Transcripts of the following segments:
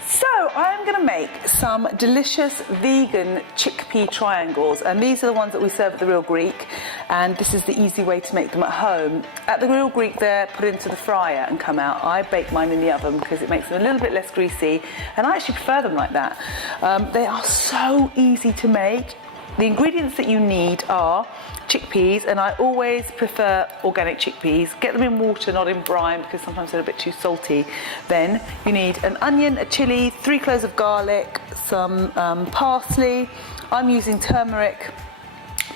So I'm going to make some delicious vegan chickpea triangles, and these are the ones that we serve at the Real Greek, and this is the easy way to make them at home. At the Real Greek they're put into the fryer and come out. I bake mine in the oven because it makes them a little bit less greasy, and I actually prefer them like that. They are so easy to make. The ingredients that you need are chickpeas, and I always prefer organic chickpeas. Get them in water, not in brine, because sometimes they're a bit too salty. Then you need an onion, a chilli, 3 cloves of garlic, some parsley. I'm using turmeric,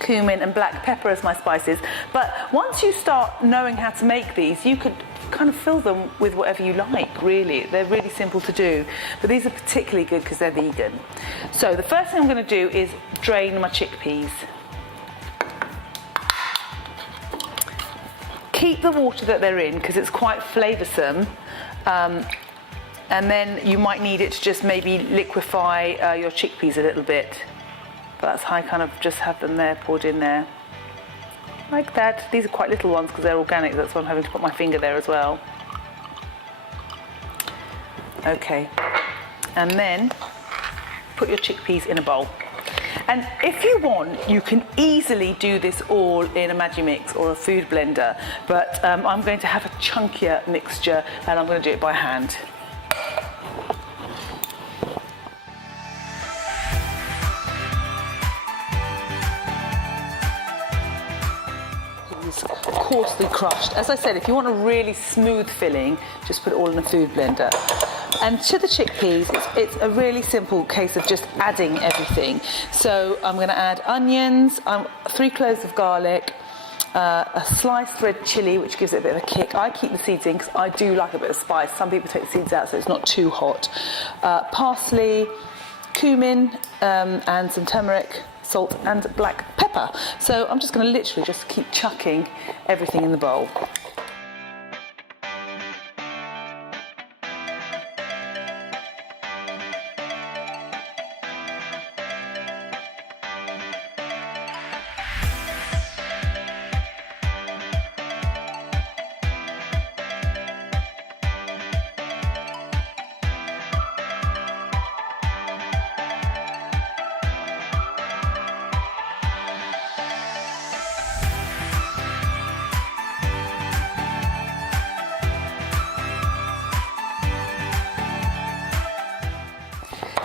cumin and black pepper as my spices. But once you start knowing how to make these, you could kind of fill them with whatever you like, really. They're really simple to do, but these are particularly good because they're vegan. So the first thing I'm going to do is drain my chickpeas. Keep the water that they're in because it's quite flavoursome, and then you might need it to just maybe liquefy your chickpeas a little bit. But that's how I kind of just have them there, poured in there. Like that. These are quite little ones because they're organic, that's why I'm having to put my finger there as well. Okay, and then put your chickpeas in a bowl. And if you want, you can easily do this all in a Magimix or a food blender, but I'm going to have a chunkier mixture and I'm going to do it by hand. Coarsely crushed. As I said, if you want a really smooth filling, just put it all in a food blender. And to the chickpeas, it's a really simple case of just adding everything. So I'm going to add onions, 3 cloves of garlic, a sliced red chilli, which gives it a bit of a kick. I keep the seeds in because I do like a bit of spice. Some people take the seeds out so it's not too hot. Parsley, cumin, and some turmeric, salt and black pepper. So I'm just going to literally just keep chucking everything in the bowl.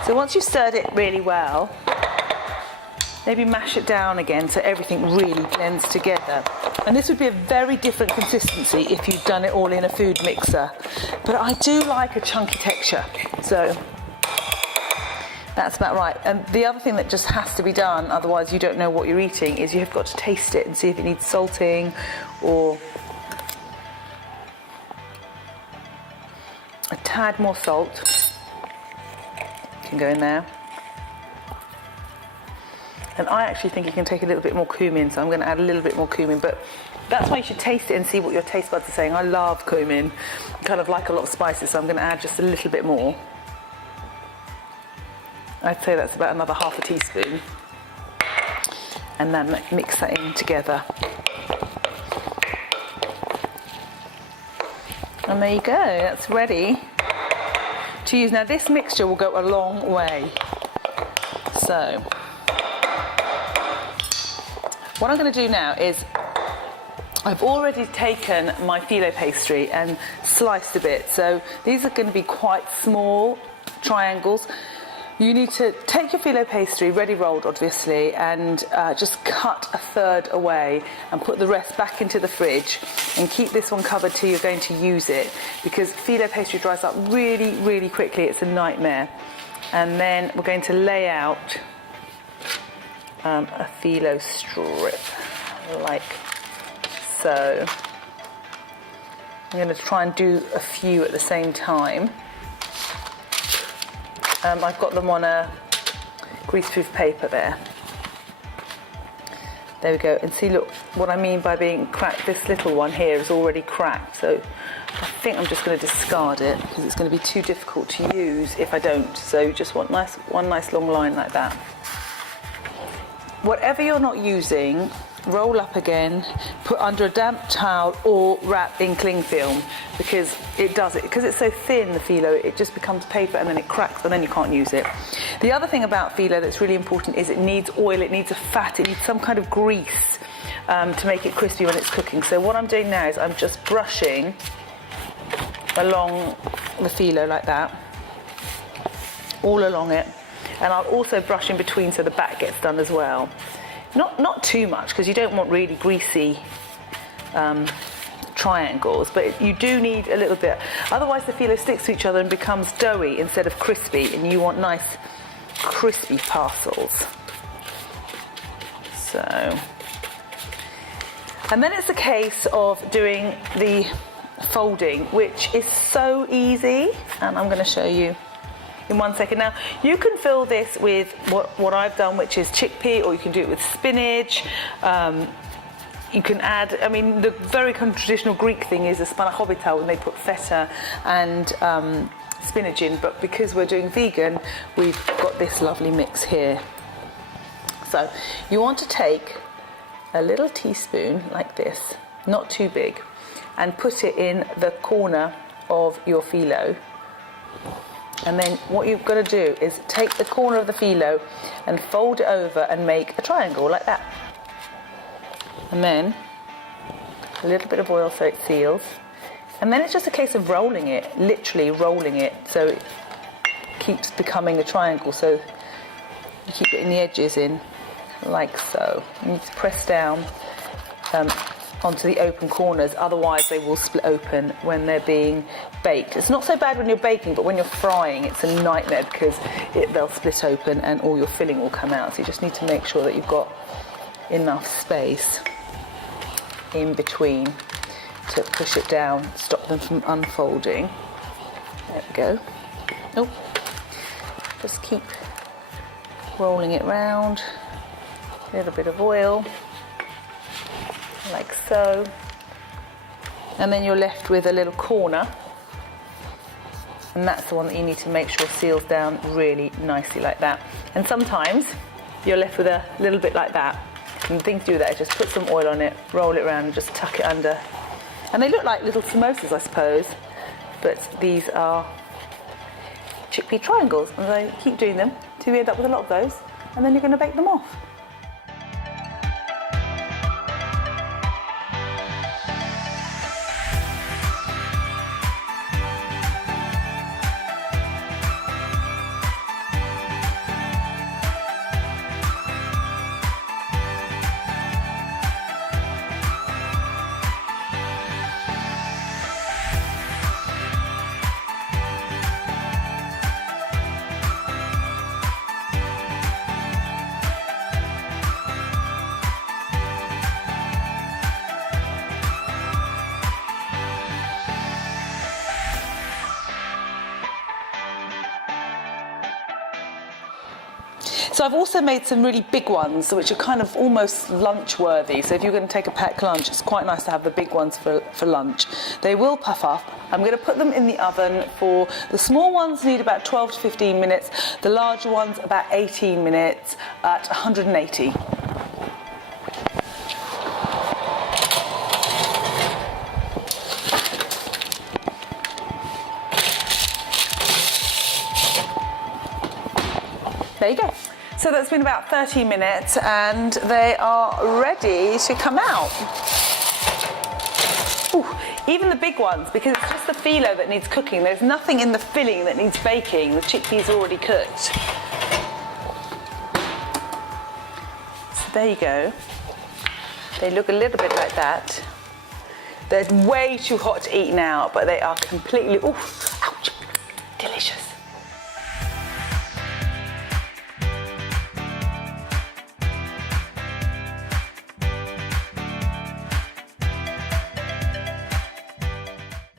So once you've stirred it really well, maybe mash it down again so everything really blends together. And this would be a very different consistency if you'd done it all in a food mixer. But I do like a chunky texture, so that's about right. And the other thing that just has to be done, otherwise you don't know what you're eating, is you've got to taste it and see if it needs salting or a tad more salt. Can go in there, and I actually think you can take a little bit more cumin, so I'm going to add a little bit more cumin, but that's why you should taste it and see what your taste buds are saying. I love cumin, I kind of like a lot of spices, so I'm going to add just a little bit more. I'd say that's about another half a teaspoon, and then mix that in together. And there you go, that's ready to use. Now this mixture will go a long way. So what I'm going to do now is I've already taken my Filo pastry and sliced a bit. So these are going to be quite small triangles. You need to take your Filo pastry, ready rolled obviously, and just cut a third away and put the rest back into the fridge and keep this one covered till you're going to use it, because Filo pastry dries up really, really quickly. It's a nightmare. And then we're going to lay out a Filo strip like so. I'm going to try and do a few at the same time. I've got them on a greaseproof paper there. There we go. And see, look, what I mean by being cracked, this little one here is already cracked. So I think I'm just going to discard it because it's going to be too difficult to use if I don't. So just want one nice long line like that. Whatever you're not using, roll up again, put under a damp towel or wrap in cling film, because because it's so thin, the Filo, it just becomes paper and then it cracks and then you can't use it. The other thing about Filo that's really important is it needs oil, it needs a fat, it needs some kind of grease to make it crispy when it's cooking. So what I'm doing now is I'm just brushing along the Filo like that, all along it, and I'll also brush in between so the back gets done as well. Not too much, because you don't want really greasy triangles, but you do need a little bit. Otherwise the Filo sticks to each other and becomes doughy instead of crispy, and you want nice crispy parcels. So, and then it's a case of doing the folding, which is so easy, and I'm going to show you in 1 second. Now, you can fill this with what I've done, which is chickpea, or you can do it with spinach. You can add, I mean, the very kind of traditional Greek thing is a spanakopita, when they put feta and spinach in, but because we're doing vegan, we've got this lovely mix here. So you want to take a little teaspoon like this, not too big, and put it in the corner of your Filo. And then what you've got to do is take the corner of the Filo and fold it over and make a triangle like that. And then a little bit of oil so it seals. And then it's just a case of rolling it, literally rolling it, so it keeps becoming a triangle. So you keep getting the edges in, like so. You need to press down onto the open corners, otherwise they will split open when they're being baked. It's not so bad when you're baking, but when you're frying it's a nightmare, because they'll split open and all your filling will come out. So you just need to make sure that you've got enough space in between to push it down, stop them from unfolding. There we go. Oh, just keep rolling it round. A little bit of oil, like so. And then you're left with a little corner, and that's the one that you need to make sure seals down really nicely like that. And sometimes you're left with a little bit like that. And the thing to do with that is just put some oil on it, roll it around and just tuck it under. And they look like little samosas, I suppose, but these are chickpea triangles, and so keep doing them till you end up with a lot of those, and then you're going to bake them off. So I've also made some really big ones, which are kind of almost lunch worthy. So if you're going to take a packed lunch, it's quite nice to have the big ones for lunch. They will puff up. I'm going to put them in the oven for, the small ones need about 12 to 15 minutes, the larger ones about 18 minutes at 180. There you go. So that's been about 30 minutes and they are ready to come out. Ooh, even the big ones, because it's just the Filo that needs cooking. There's nothing in the filling that needs baking. The chickpeas are already cooked. So there you go. They look a little bit like that. They're way too hot to eat now, but they are completely, ooh, ouch, delicious.